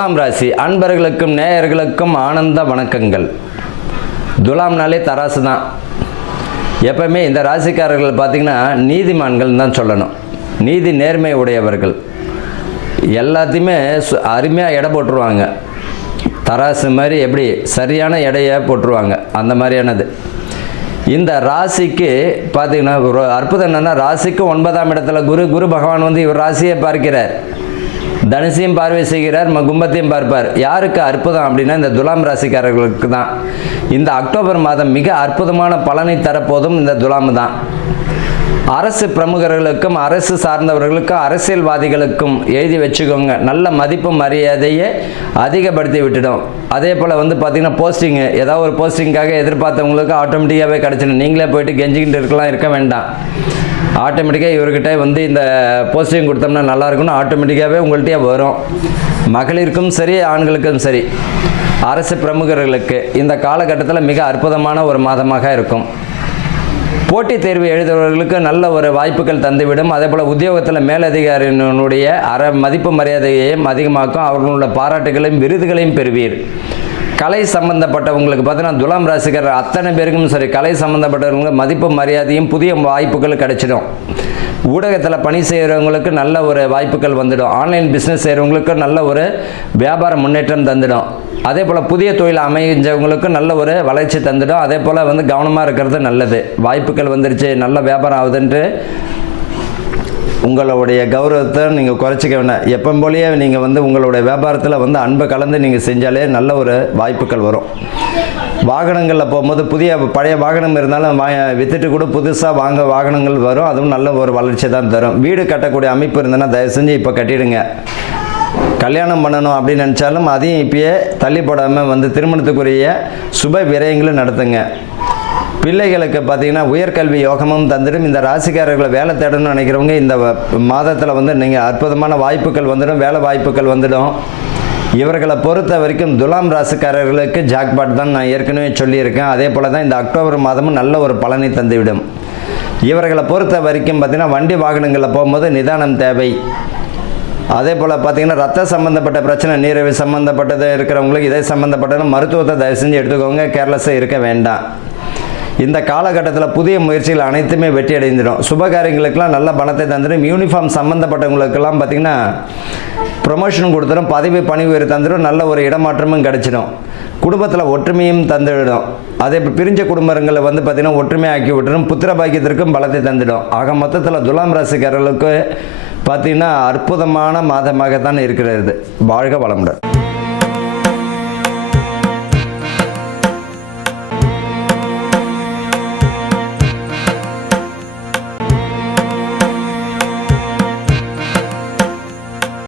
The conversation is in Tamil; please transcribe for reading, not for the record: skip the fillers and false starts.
துலாம் ராசி அன்பர்களுக்கும் நேயர்களுக்கும் ஆனந்த வணக்கங்கள். துலாம்னாலே தராசு தான். எப்பவுமே இந்த ராசிக்காரர்கள் பார்த்திங்கன்னா நீதிமான்கள் தான் சொல்லணும். நீதி நேர்மை உடையவர்கள். எல்லாத்தையுமே அருமையாக எடை போட்டுருவாங்க. தராசு மாதிரி எப்படி சரியான எடையை போட்டுருவாங்க, அந்த மாதிரியானது. இந்த ராசிக்கு பார்த்திங்கன்னா ஒரு அற்புதம் என்னென்னா, ராசிக்கு 9ஆம் இடத்துல குரு பகவான் வந்து இவர் ராசியை பார்க்கிறார். தனுசையும் பார்வை செய்கிறார், கும்பத்தையும் பார்ப்பார். யாருக்கு அற்புதம் அப்படின்னா இந்த துலாம் ராசிக்காரர்களுக்கு தான். இந்த அக்டோபர் மாதம் மிக அற்புதமான பலனை தரப்போதும் இந்த துலாம் தான். அரசு பிரமுகர்களுக்கும் அரசு சார்ந்தவர்களுக்கும் அரசியல்வாதிகளுக்கும் எழுதி வச்சுக்கோங்க, நல்ல மதிப்பு மரியாதையை அதிகப்படுத்தி விட்டுடும். அதே போல் வந்து பார்த்திங்கன்னா போஸ்டிங்கு, ஏதாவது ஒரு போஸ்டிங்காக எதிர்பார்த்தவங்களுக்கு ஆட்டோமேட்டிக்காகவே கிடச்சிடும். நீங்களே போயிட்டு கெஞ்சிக்கிட்டு இருக்க வேண்டாம். ஆட்டோமேட்டிக்காக இவர்கிட்ட வந்து இந்த போஸ்டிங் கொடுத்தோம்னா நல்லாயிருக்குன்னு ஆட்டோமேட்டிக்காகவே உங்கள்கிட்டயே வரும். மகளிருக்கும் சரி ஆண்களுக்கும் சரி, அரசு பிரமுகர்களுக்கு இந்த காலகட்டத்தில் மிக அற்புதமான ஒரு மாதமாக இருக்கும். போட்டித் தேர்வு எழுதுபவர்களுக்கு நல்ல ஒரு வாய்ப்புகள் தந்துவிடும். அதே போல் உத்தியோகத்தில் மேலதிகாரியினுடைய மதிப்பு மரியாதையையும் அதிகமாக்கும். அவர்களுடைய பாராட்டுகளையும் விருதுகளையும் பெறுவீர். கலை சம்பந்தப்பட்டவங்களுக்கு பார்த்தீங்கன்னா துலாம் ராசிக்காரர் அத்தனை பேருக்கும் சரி, கலை சம்பந்தப்பட்டவங்களுக்கு மதிப்பு மரியாதையும் புதிய வாய்ப்புகள் கிடைச்சிடும். ஊடகத்தில் பணி செய்கிறவங்களுக்கு நல்ல ஒரு வாய்ப்புகள் வந்துடும். ஆன்லைன் பிஸ்னஸ் செய்கிறவங்களுக்கு நல்ல ஒரு வியாபார முன்னேற்றம் தந்துடும். அதே போல் புதிய தொழில் அமைஞ்சவங்களுக்கு நல்ல ஒரு வளர்ச்சி தந்துடும். அதே போல் வந்து கவனமாக இருக்கிறது நல்லது. வாய்ப்புகள் வந்துருச்சு, நல்ல வியாபாரம் ஆகுதுன்ட்டு உங்களுடைய கௌரவத்தை நீங்கள் குறைச்சிக்க வேண்டாம். எப்போ போலேயே நீங்கள் வந்து உங்களுடைய வியாபாரத்தில் வந்து அன்பை கலந்து நீங்கள் செஞ்சாலே நல்ல ஒரு வாய்ப்புகள் வரும். வாகனங்களில் போகும்போது பழைய வாகனம் இருந்தாலும் விற்றுட்டு கூட புதுசாக வாகனங்கள் வரும். அதுவும் நல்ல ஒரு வளர்ச்சி தான் தரும். வீடு கட்டக்கூடிய அமைப்பு இருந்ததுன்னா தயவு செஞ்சு இப்போ கட்டிடுங்க. கல்யாணம் பண்ணணும் அப்படின்னு நினச்சாலும் அதையும் இப்பயே தள்ளி போடாமல் வந்து திருமணத்துக்குரிய சுப விரயங்களும் நடத்துங்க. பிள்ளைகளுக்கு பார்த்திங்கன்னா உயர்கல்வி யோகமும் தந்துடும். இந்த ராசிக்காரர்களை வேலை தேடணும்னு நினைக்கிறவங்க இந்த மாதத்தில் வந்து நீங்கள் அற்புதமான வாய்ப்புகள் வந்துடும், வேலை வாய்ப்புகள் வந்துடும். இவர்களை பொறுத்த வரைக்கும் துலாம் ராசிக்காரர்களுக்கு ஜாக்பாட் தான் நான் ஏற்கனவே சொல்லியிருக்கேன். அதே போல் தான் இந்த அக்டோபர் மாதமும் நல்ல ஒரு பலனை தந்துவிடும். இவர்களை பொறுத்த வரைக்கும் பார்த்திங்கன்னா வண்டி வாகனங்களில் போகும்போது நிதானம் தேவை. அதே போல் பார்த்திங்கன்னா ரத்த சம்மந்தப்பட்ட பிரச்சனை, நீரிழிவு சம்மந்தப்பட்டது இருக்கிறவங்களுக்கு இதை சம்மந்தப்பட்ட மருத்துவத்தை தயவு செஞ்சு எடுத்துக்கோங்க. கேர்லெஸ்ஸாக இருக்க வேண்டாம். இந்த காலகட்டத்தில் புதிய முயற்சிகள் அனைத்துமே வெற்றி அடைந்துடும். சுபகாரியங்களுக்கெல்லாம் நல்ல பணத்தை தந்துடும். யூனிஃபார்ம் சம்மந்தப்பட்டவங்களுக்கெல்லாம் பார்த்திங்கன்னா ப்ரொமோஷனும் கொடுத்துடும், பதவி பணி உயர்வு தந்துடும், நல்ல ஒரு இடமாற்றமும் கிடச்சிடும். குடும்பத்தில் ஒற்றுமையும் தந்துவிடும். அதே பிரிஞ்ச குடும்பங்களை வந்து பார்த்திங்கன்னா ஒற்றுமையை ஆக்கி விட்டுடும். புத்திர பாக்கியத்திற்கும் பலத்தை தந்துடும். ஆக மொத்தத்தில் துலாம் ராசிக்காரர்களுக்கு பார்த்திங்கன்னா அற்புதமான மாதமாகத்தான் இருக்கிறது. வாழ்க வளமுடன்.